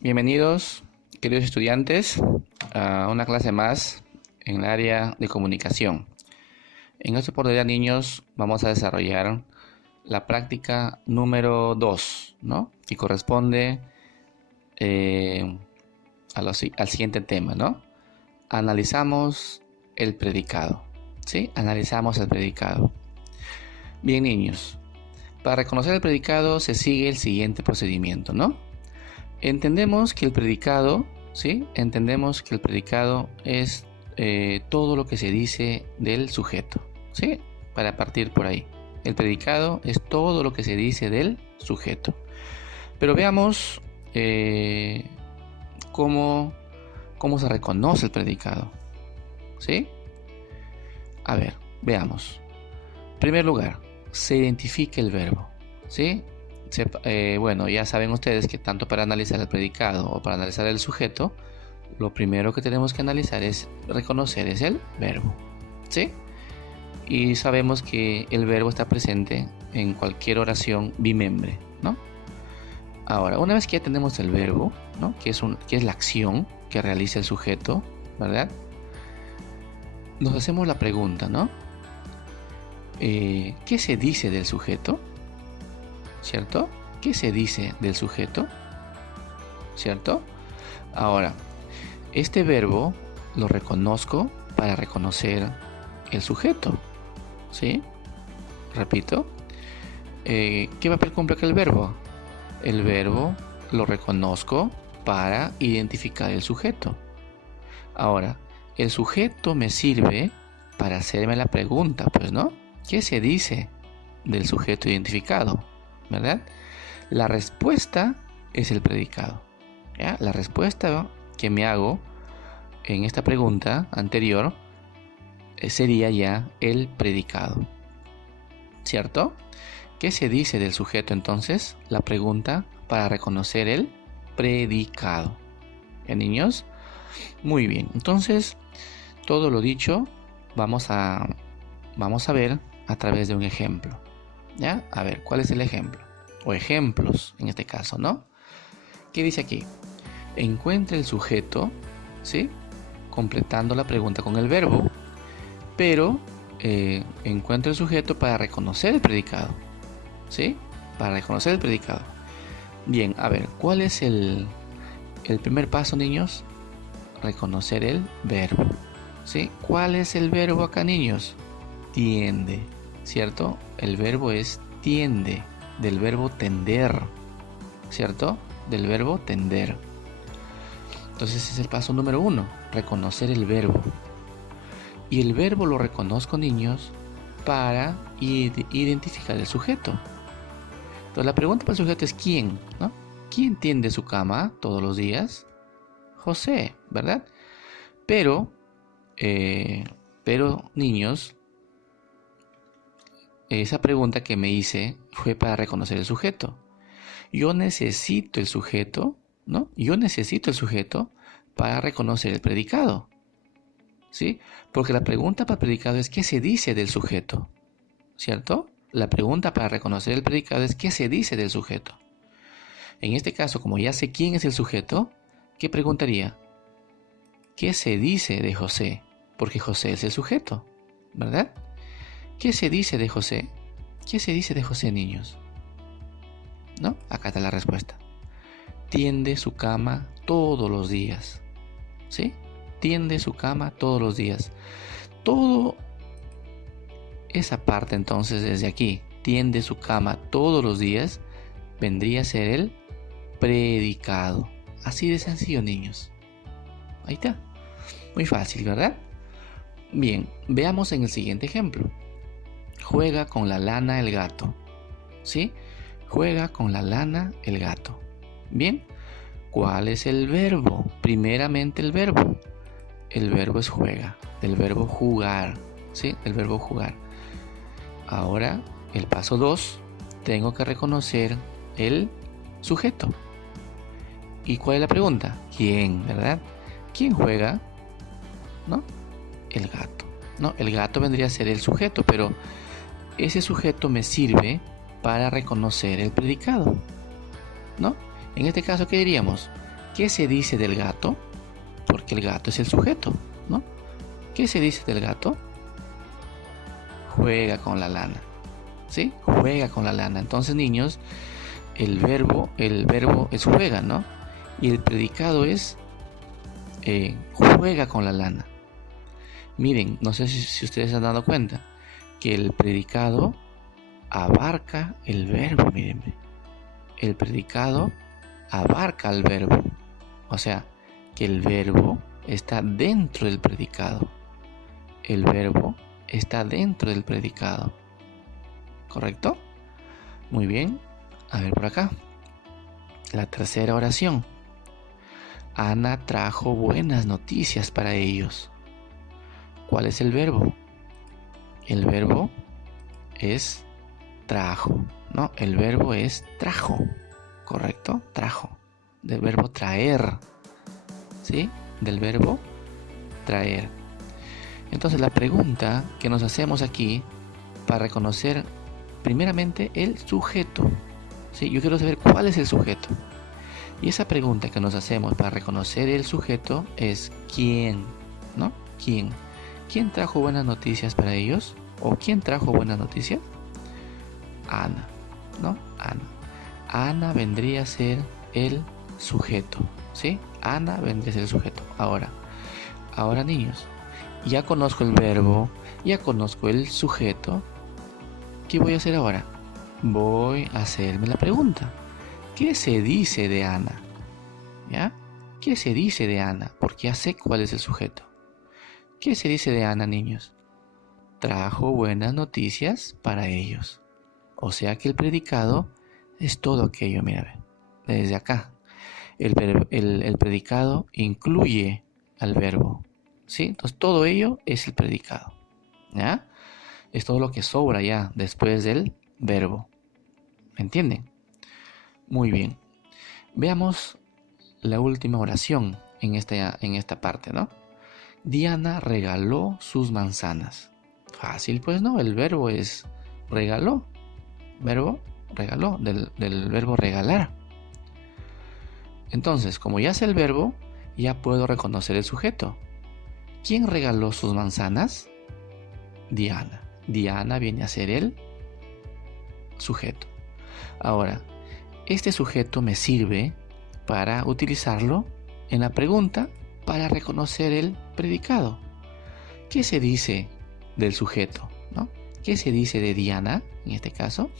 Bienvenidos, queridos estudiantes, a una clase más en el área de comunicación. En esta oportunidad, niños, vamos a desarrollar la práctica número 2, ¿no? Que corresponde al siguiente tema, ¿no? Analizamos el predicado, ¿sí? Analizamos el predicado. Bien, niños, para reconocer el predicado se sigue el siguiente procedimiento, ¿no? Entendemos que el predicado, ¿sí? Entendemos que el predicado es todo lo que se dice del sujeto, ¿sí? Para partir por ahí. El predicado es todo lo que se dice del sujeto. Pero veamos cómo se reconoce el predicado, ¿sí? A ver, veamos. En primer lugar, se identifica el verbo, ¿sí? Bueno, ya saben ustedes que tanto para analizar el predicado o para analizar el sujeto, lo primero que tenemos que analizar es reconocer es el verbo, ¿sí? Y sabemos que el verbo está presente en cualquier oración bimembre, ¿no? Ahora, una vez que ya tenemos el verbo, ¿no? que es la acción que realiza el sujeto, ¿verdad? Nos hacemos la pregunta, ¿no? ¿Qué se dice del sujeto? ¿Cierto? ¿Qué se dice del sujeto? ¿Cierto? Ahora, este verbo lo reconozco para reconocer el sujeto, ¿sí? Repito, ¿qué papel cumple aquel verbo? El verbo lo reconozco para identificar el sujeto. Ahora, el sujeto me sirve para hacerme la pregunta, pues, ¿no? ¿Qué se dice del sujeto identificado? ¿Verdad? La respuesta es el predicado, ¿ya? La respuesta que me hago en esta pregunta anterior sería ya el predicado, ¿cierto? ¿Qué se dice del sujeto entonces? La pregunta para reconocer el predicado. ¿Ya, niños? Muy bien, entonces todo lo dicho vamos a ver a través de un ejemplo. ¿Ya? A ver, ¿cuál es el ejemplo? O ejemplos, en este caso, ¿no? ¿Qué dice aquí? Encuentra el sujeto, ¿sí? Completando la pregunta con el verbo, pero encuentra el sujeto para reconocer el predicado, ¿sí? Para reconocer el predicado. Bien, a ver, ¿cuál es el primer paso, niños? Reconocer el verbo, ¿sí? ¿Cuál es el verbo acá, niños? Tiende, ¿cierto? El verbo es tiende, del verbo tender, ¿cierto? Del verbo tender. Entonces ese es el paso número 1, reconocer el verbo. Y el verbo lo reconozco, niños, para identificar el sujeto. Entonces la pregunta para el sujeto es ¿quién? ¿No? ¿Quién tiende su cama todos los días? José, ¿verdad? Pero niños, esa pregunta que me hice fue para reconocer el sujeto. Yo necesito el sujeto, ¿no? Yo necesito el sujeto para reconocer el predicado, ¿sí? Porque la pregunta para el predicado es ¿qué se dice del sujeto? ¿Cierto? La pregunta para reconocer el predicado es ¿qué se dice del sujeto? En este caso, como ya sé quién es el sujeto, ¿qué preguntaría? ¿Qué se dice de José? Porque José es el sujeto, ¿verdad? ¿Qué se dice de José? ¿Qué se dice de José, niños? ¿No? Acá está la respuesta. Tiende su cama todos los días, ¿sí? Tiende su cama todos los días. Todo esa parte entonces desde aquí, tiende su cama todos los días, vendría a ser el predicado. Así de sencillo, niños. Ahí está. Muy fácil, ¿verdad? Bien, veamos en el siguiente ejemplo. Juega con la lana el gato, ¿sí? Juega con la lana el gato. Bien, ¿cuál es el verbo? Primeramente el verbo. El verbo es juega, del verbo jugar, ¿sí? El verbo jugar. Ahora, el paso 2, tengo que reconocer el sujeto. ¿Y cuál es la pregunta? ¿Quién, verdad? ¿Quién juega? ¿No? El gato. No, el gato vendría a ser el sujeto, pero ese sujeto me sirve para reconocer el predicado, ¿no? En este caso, ¿qué diríamos? ¿Qué se dice del gato? Porque el gato es el sujeto, ¿no? ¿Qué se dice del gato? Juega con la lana, ¿sí? Juega con la lana. Entonces, niños, el verbo es juega, ¿no? Y el predicado es juega con la lana. Miren, no sé si ustedes se han dado cuenta que el predicado abarca el verbo, miren. El predicado abarca el verbo. O sea, que el verbo está dentro del predicado. El verbo está dentro del predicado. ¿Correcto? Muy bien. A ver por acá. La tercera oración. Ana trajo buenas noticias para ellos. ¿Cuál es el verbo? El verbo es trajo, ¿no? El verbo es trajo, ¿correcto? Trajo. Del verbo traer, ¿sí? Del verbo traer. Entonces la pregunta que nos hacemos aquí para reconocer primeramente el sujeto, ¿sí? Yo quiero saber cuál es el sujeto. Y esa pregunta que nos hacemos para reconocer el sujeto es ¿quién? ¿No? ¿Quién? ¿Quién trajo buenas noticias para ellos? ¿O quién trajo buenas noticias? Ana, ¿no? Ana. Ana vendría a ser el sujeto, ¿sí? Ana vendría a ser el sujeto. Ahora niños, ya conozco el verbo, ya conozco el sujeto. ¿Qué voy a hacer ahora? Voy a hacerme la pregunta. ¿Qué se dice de Ana? ¿Ya? ¿Qué se dice de Ana? Porque ya sé cuál es el sujeto. ¿Qué se dice de Ana, niños? Trajo buenas noticias para ellos. O sea que el predicado es todo aquello, mira, desde acá. El predicado incluye al verbo, ¿sí? Entonces todo ello es el predicado, ¿ya? Es todo lo que sobra ya después del verbo. ¿Me entienden? Muy bien. Veamos la última oración en esta parte, ¿no? Diana regaló sus manzanas. Fácil, pues no, el verbo es regaló. Verbo regaló, del verbo regalar. Entonces, como ya sé el verbo, ya puedo reconocer el sujeto. ¿Quién regaló sus manzanas? Diana. Diana viene a ser el sujeto. Ahora, este sujeto me sirve para utilizarlo en la pregunta para reconocer el predicado. ¿Qué se dice del sujeto? ¿No? ¿Qué se dice de Diana, en este caso?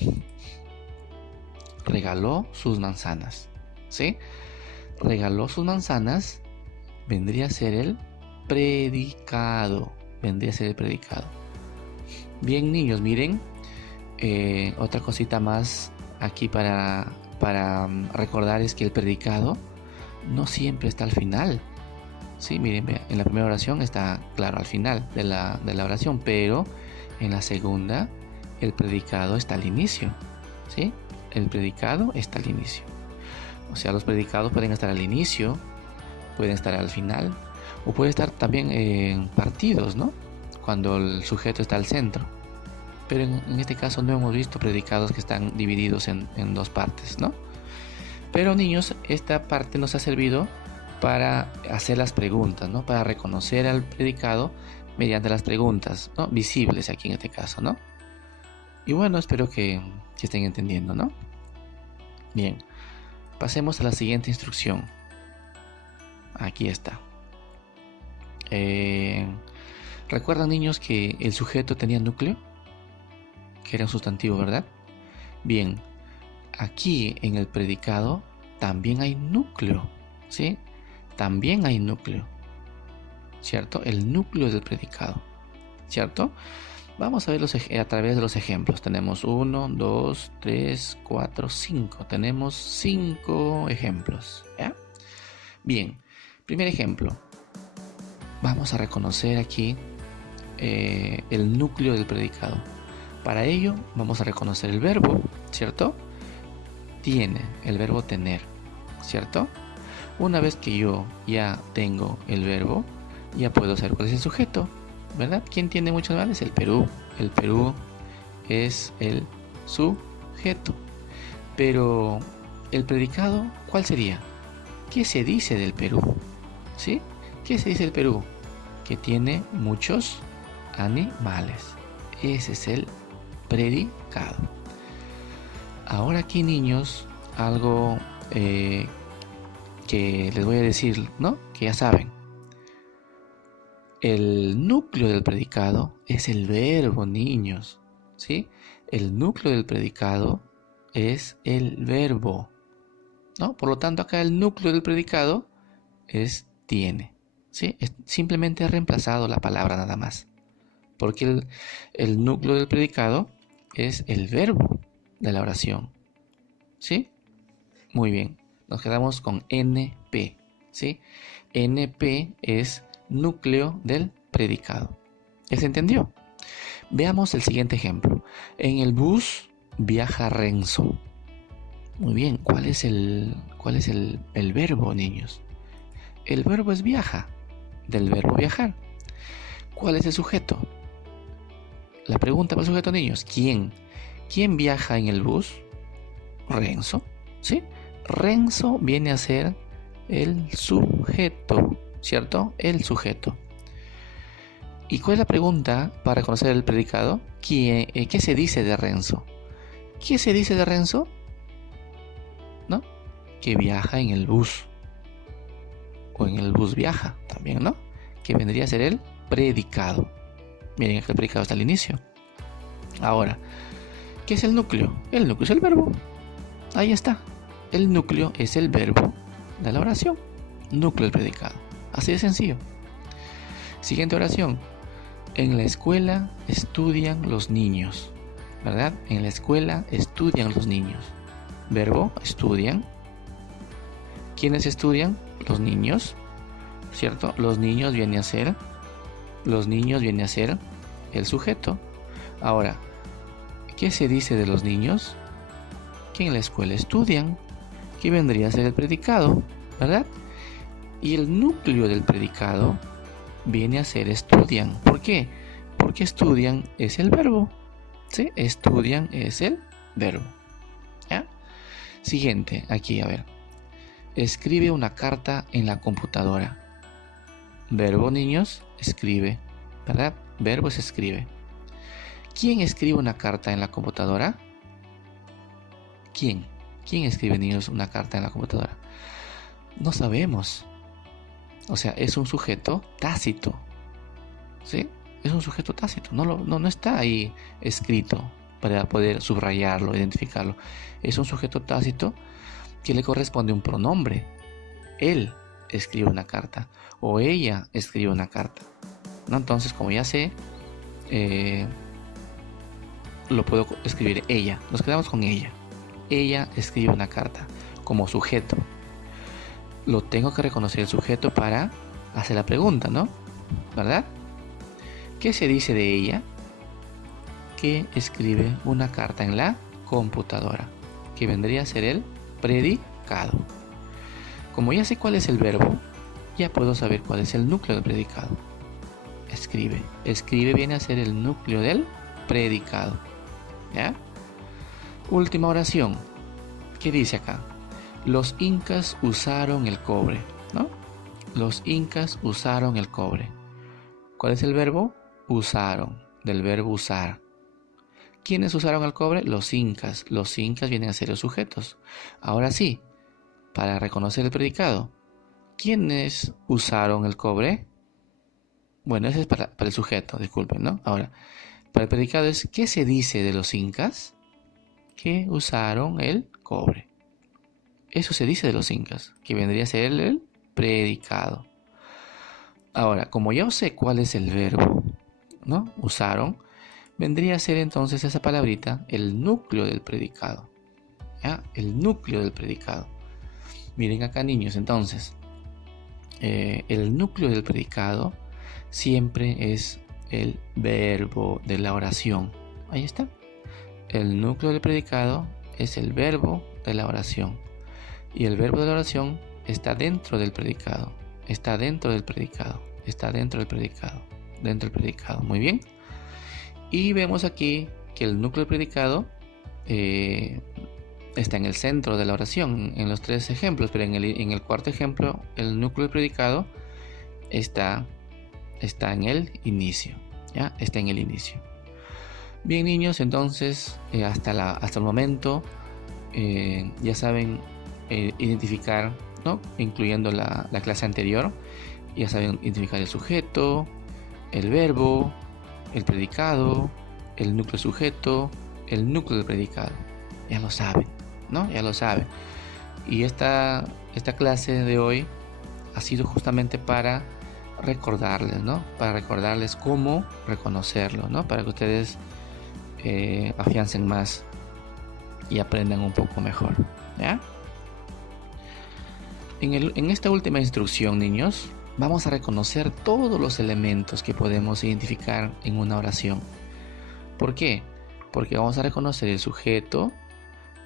Regaló sus manzanas, ¿sí? Regaló sus manzanas, vendría a ser el predicado. Vendría a ser el predicado. Bien, niños, miren, otra cosita más aquí para recordar es que el predicado no siempre está al final. Sí, miren, en la primera oración está claro al final de la oración, pero en la segunda el predicado está al inicio. ¿Sí? El predicado está al inicio. O sea, los predicados pueden estar al inicio, pueden estar al final, o pueden estar también partidos, ¿no? Cuando el sujeto está al centro. Pero en este caso no hemos visto predicados que están divididos en dos partes, ¿no? Pero niños, esta parte nos ha servido para hacer las preguntas, ¿no? Para reconocer al predicado mediante las preguntas, ¿no? Visibles aquí en este caso, ¿no? Y bueno, espero que estén entendiendo, ¿no? Bien, pasemos a la siguiente instrucción. Aquí está. ¿Recuerdan, niños, que el sujeto tenía núcleo? Que era un sustantivo, ¿verdad? Bien, aquí en el predicado también hay núcleo, ¿sí? También hay núcleo, ¿cierto? El núcleo del predicado, ¿cierto? Vamos a ver a través de los ejemplos. Tenemos 1, 2, 3, 4, 5. Tenemos 5 ejemplos, ¿ya? Bien, primer ejemplo. Vamos a reconocer aquí el núcleo del predicado. Para ello vamos a reconocer el verbo, ¿cierto? Tiene, el verbo tener, ¿cierto? Una vez que yo ya tengo el verbo, ya puedo saber cuál es el sujeto, ¿verdad? ¿Quién tiene muchos animales? El Perú. El Perú es el sujeto. Pero el predicado, ¿cuál sería? ¿Qué se dice del Perú? ¿Sí? ¿Qué se dice del Perú? Que tiene muchos animales. Ese es el predicado. Ahora aquí, niños, algo que les voy a decir, ¿no? Que ya saben. El núcleo del predicado es el verbo, niños, ¿sí? El núcleo del predicado es el verbo, ¿no? Por lo tanto, acá el núcleo del predicado es tiene, ¿sí? Simplemente ha reemplazado la palabra nada más, porque el núcleo del predicado es el verbo de la oración, ¿sí? Muy bien, nos quedamos con NP, ¿sí? NP es núcleo del predicado. ¿Ya se entendió? Veamos el siguiente ejemplo. En el bus viaja Renzo. Muy bien, ¿cuál es el verbo, niños? El verbo es viaja, del verbo viajar. ¿Cuál es el sujeto? La pregunta para el sujeto, niños, ¿quién? ¿Quién viaja en el bus? Renzo, ¿sí? Renzo viene a ser el sujeto, ¿cierto? El sujeto. ¿Y cuál es la pregunta para conocer el predicado? ¿Qué se dice de Renzo? ¿Qué se dice de Renzo? ¿No? Que viaja en el bus. O en el bus viaja también, ¿no? Que vendría a ser el predicado. Miren, el predicado está al inicio. Ahora, ¿qué es el núcleo? El núcleo es el verbo. Ahí está. El núcleo es el verbo de la oración. Núcleo del predicado. Así de sencillo. Siguiente oración. En la escuela estudian los niños. ¿Verdad? En la escuela estudian los niños. Verbo, estudian. ¿Quiénes estudian? Los niños. ¿Cierto? Los niños viene a ser el sujeto. Ahora, ¿qué se dice de los niños? Que en la escuela estudian. Que vendría a ser el predicado, ¿verdad? Y el núcleo del predicado viene a ser estudian. ¿Por qué? Porque estudian es el verbo. ¿Sí? Estudian es el verbo. ¿Ya? Siguiente, aquí, a ver. Escribe una carta en la computadora. Verbo, niños, escribe, ¿verdad? Verbo es escribe. ¿Quién escribe una carta en la computadora? ¿Quién? ¿Quién escribe, niños, una carta en la computadora? No sabemos. O sea, es un sujeto tácito. ¿Sí? Es un sujeto tácito. No está ahí escrito para poder subrayarlo, identificarlo. Es un sujeto tácito que le corresponde un pronombre. Él escribe una carta o ella escribe una carta, ¿no? Entonces, como ya sé, lo puedo escribir ella. Nos quedamos con ella. Ella escribe una carta como sujeto. Lo tengo que reconocer el sujeto para hacer la pregunta, ¿no? ¿Verdad? ¿Qué se dice de ella? Que escribe una carta en la computadora, que vendría a ser el predicado. Como ya sé cuál es el verbo, ya puedo saber cuál es el núcleo del predicado. Escribe. Escribe viene a ser el núcleo del predicado. ¿Ya? Última oración. ¿Qué dice acá? Los incas usaron el cobre, ¿no? Los incas usaron el cobre. ¿Cuál es el verbo? Usaron, del verbo usar. ¿Quiénes usaron el cobre? Los incas. Los incas vienen a ser los sujetos. Ahora sí, para reconocer el predicado, ¿quiénes usaron el cobre? Bueno, ese es para el sujeto, disculpen, ¿no? Ahora, para el predicado es ¿qué se dice de los incas? Que usaron el cobre. Eso se dice de los incas, que vendría a ser el predicado. Ahora, como yo sé cuál es el verbo, ¿no? Usaron, vendría a ser entonces esa palabrita el núcleo del predicado. ¿Ya? El núcleo del predicado. Miren acá, niños, entonces, el núcleo del predicado siempre es el verbo de la oración. Ahí está. El núcleo del predicado es el verbo de la oración. Y el verbo de la oración está dentro del predicado. Está dentro del predicado. Está dentro del predicado. Dentro del predicado. Muy bien. Y vemos aquí que el núcleo del predicado está en el centro de la oración, en los 3 ejemplos, pero en el cuarto ejemplo, el núcleo del predicado está en el inicio, ¿ya? Está en el inicio. Bien, niños, entonces, hasta el momento, ya saben identificar, ¿no? Incluyendo la clase anterior, ya saben identificar el sujeto, el verbo, el predicado, el núcleo sujeto, el núcleo del predicado. Ya lo saben, ¿no? Ya lo saben. Y esta clase de hoy ha sido justamente para recordarles, ¿no? Para recordarles cómo reconocerlo, ¿no? Para que ustedes afiancen más y aprendan un poco mejor, ¿ya? En esta última instrucción, niños, vamos a reconocer todos los elementos que podemos identificar en una oración. ¿Por qué? Porque vamos a reconocer el sujeto,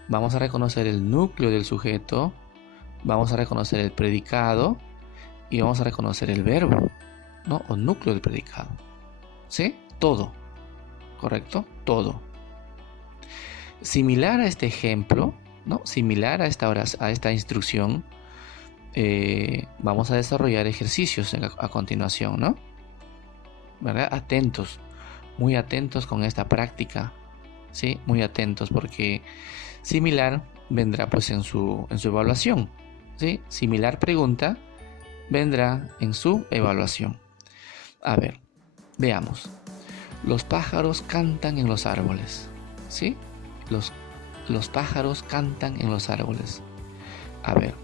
vamos a reconocer el núcleo del sujeto, vamos a reconocer el predicado y vamos a reconocer el verbo, ¿no? O núcleo del predicado. ¿Sí? Todo. ¿Correcto? Todo. Similar a este ejemplo, ¿no? Similar a esta instrucción, vamos a desarrollar ejercicios a continuación, ¿no? ¿Verdad? Atentos, muy atentos con esta práctica, ¿sí? Muy atentos porque similar vendrá pues en su evaluación, ¿sí? Similar pregunta vendrá en su evaluación. A ver, veamos. Los pájaros cantan en los árboles, ¿sí? Los pájaros cantan en los árboles. A ver,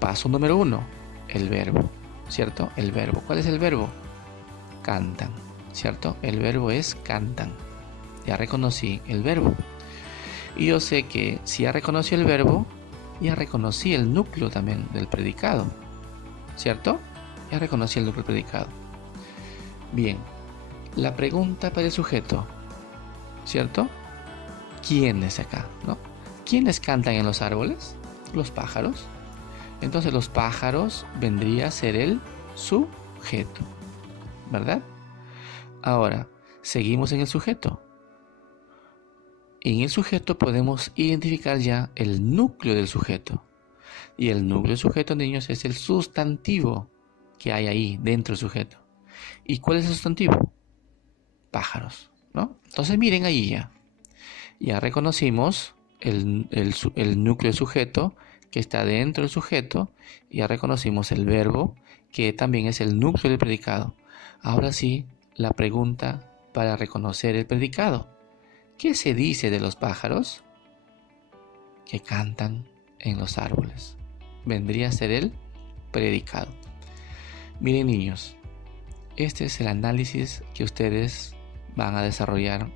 paso número 1, el verbo, ¿cierto? El verbo. ¿Cuál es el verbo? Cantan, ¿cierto? El verbo es cantan. Ya reconocí el verbo. Y yo sé que si ya reconocí el verbo, ya reconocí el núcleo también del predicado, ¿cierto? Ya reconocí el núcleo del predicado. Bien, la pregunta para el sujeto, ¿cierto? ¿Quiénes acá, no? ¿Quiénes cantan en los árboles? Los pájaros. Entonces los pájaros vendría a ser el sujeto, ¿verdad? Ahora, seguimos en el sujeto. En el sujeto podemos identificar ya el núcleo del sujeto. Y el núcleo del sujeto, niños, es el sustantivo que hay ahí dentro del sujeto. ¿Y cuál es el sustantivo? Pájaros, ¿no? Entonces miren ahí ya. Ya reconocimos el núcleo del sujeto que está dentro del sujeto. Ya reconocimos el verbo que también es el núcleo del predicado. Ahora sí, la pregunta para reconocer el predicado. ¿Qué se dice de los pájaros que cantan en los árboles? Vendría a ser el predicado. Miren, niños, este es el análisis que ustedes van a desarrollar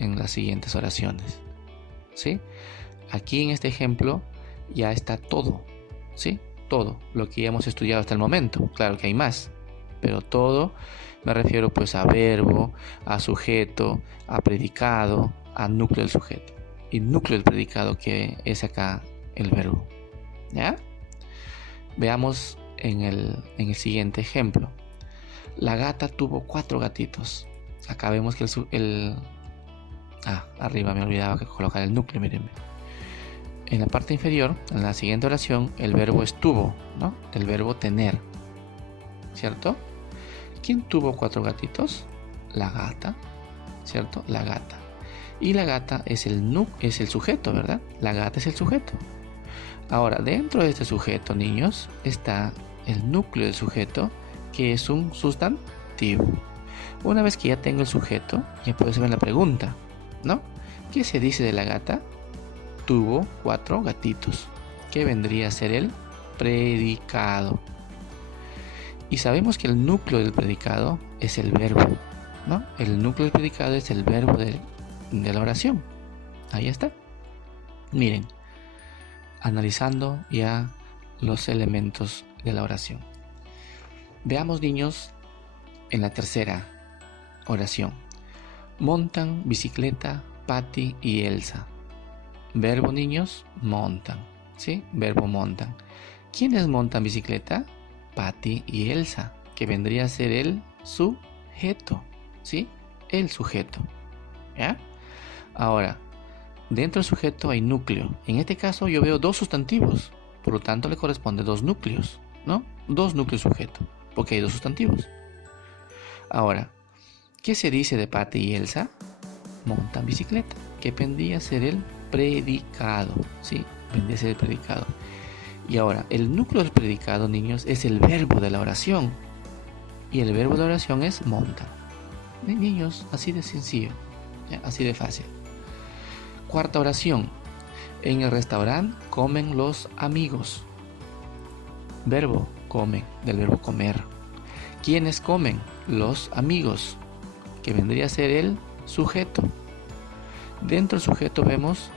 en las siguientes oraciones, ¿sí? Aquí en este ejemplo ya está todo, ¿sí? Todo lo que ya hemos estudiado hasta el momento. Claro que hay más, pero todo me refiero pues a verbo, a sujeto, a predicado, a núcleo del sujeto y núcleo del predicado, que es acá el verbo, ¿ya? Veamos en el siguiente ejemplo. La gata tuvo 4 gatitos. Acá vemos que arriba me olvidaba que colocar el núcleo, mírenme. En la parte inferior, en la siguiente oración, el verbo es tuvo, ¿no? El verbo tener, ¿cierto? ¿Quién tuvo 4 gatitos? La gata, ¿cierto? La gata. Y la gata es el sujeto, ¿verdad? La gata es el sujeto. Ahora, dentro de este sujeto, niños, está el núcleo del sujeto, que es un sustantivo. Una vez que ya tengo el sujeto, ya puedo hacerme la pregunta, ¿no? ¿Qué se dice de la gata? Tuvo 4 gatitos, que vendría a ser el predicado. Y sabemos que el núcleo del predicado es el verbo, ¿no? El núcleo del predicado es el verbo de la oración. Ahí está. Miren, analizando ya los elementos de la oración. Veamos, niños, en la tercera oración. Montan bicicleta Patty y Elsa. Verbo, niños, montan, ¿sí? Verbo montan. ¿Quiénes montan bicicleta? Patty y Elsa, que vendría a ser el sujeto, ¿sí? El sujeto, ¿ya? Ahora, Dentro del sujeto hay núcleo. En este caso yo veo dos sustantivos, por lo tanto le corresponde dos núcleos, ¿no? Dos núcleos sujeto, porque hay dos sustantivos. Ahora, ¿qué se dice de Pati y Elsa? Montan bicicleta, que vendría a ser el predicado, ¿sí? Vendría a ser el predicado. Y ahora, el núcleo del predicado, niños, es el verbo de la oración. Y el verbo de la oración es montan. Niños, así de sencillo, ¿ya? Así de fácil. Cuarta oración. En el restaurante comen los amigos. Verbo, comen, del verbo comer. ¿Quiénes comen? Los amigos, que vendría a ser el sujeto. Dentro del sujeto vemos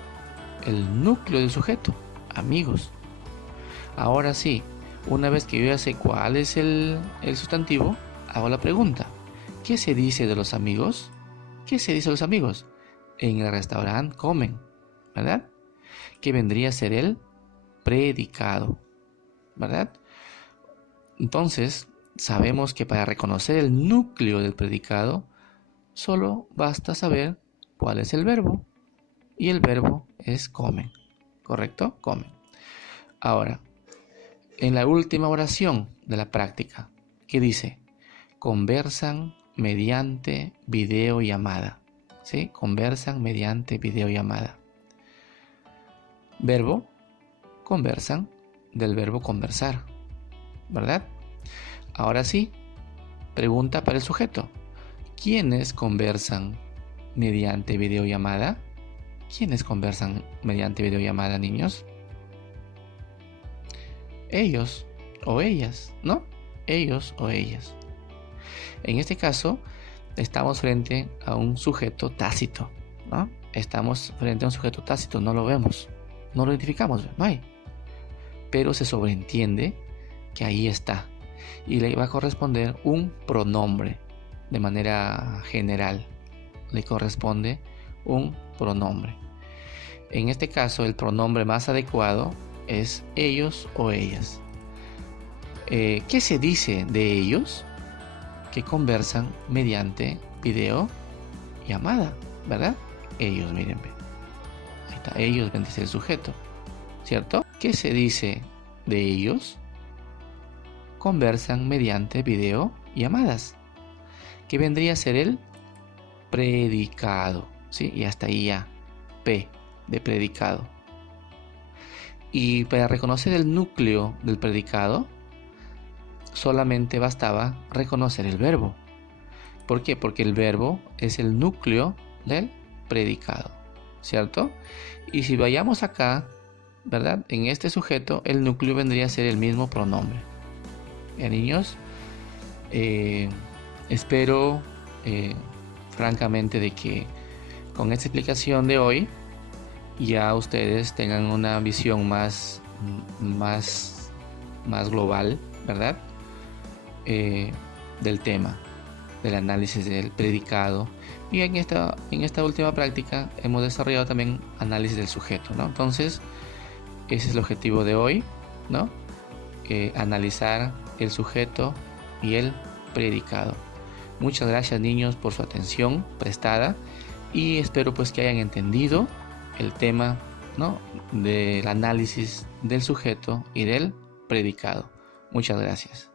el núcleo del sujeto, amigos. Ahora sí, una vez que yo ya sé cuál es el sustantivo, hago la pregunta. ¿Qué se dice de los amigos? ¿Qué se dice de los amigos? En el restaurante comen, ¿verdad? Que vendría a ser el predicado, ¿verdad? Entonces, sabemos que para reconocer el núcleo del predicado, solo basta saber cuál es el verbo. Y el verbo es comen, ¿correcto? Comen. Ahora, en la última oración de la práctica, ¿qué dice? Conversan mediante videollamada. ¿Sí? Conversan mediante videollamada. Verbo, conversan, del verbo conversar, ¿verdad? Ahora sí, pregunta para el sujeto. ¿Quiénes conversan mediante videollamada? ¿Quiénes conversan mediante videollamada, niños? Ellos o ellas, ¿no? Ellos o ellas. En este caso, estamos frente a un sujeto tácito, ¿no? Estamos frente a un sujeto tácito, no lo vemos, no lo identificamos, no hay. Pero se sobreentiende que ahí está y le va a corresponder un pronombre de manera general. Le corresponde un pronombre. En este caso, el pronombre más adecuado es ellos o ellas. ¿Qué se dice de ellos? Que conversan mediante videollamada, ¿verdad? Ellos, miren, ahí está, ellos ven el sujeto, ¿cierto? ¿Qué se dice de ellos? Conversan mediante videollamadas, que vendría a ser el predicado, ¿sí? Y hasta ahí ya, P de predicado. Y para reconocer el núcleo del predicado, solamente bastaba reconocer el verbo. ¿Por qué? Porque el verbo es el núcleo del predicado, ¿cierto? Y si vayamos acá, ¿verdad? En este sujeto, el núcleo vendría a ser el mismo pronombre. Ya, niños, espero francamente de que con esta explicación de hoy ya ustedes tengan una visión más global, ¿verdad? Del tema, del análisis del predicado. Y en esta última práctica hemos desarrollado también análisis del sujeto, ¿no? Entonces, ese es el objetivo de hoy, ¿no? Analizar el sujeto y el predicado. Muchas gracias, niños, por su atención prestada y espero pues que hayan entendido el tema, ¿no? Del análisis del sujeto y del predicado. Muchas gracias.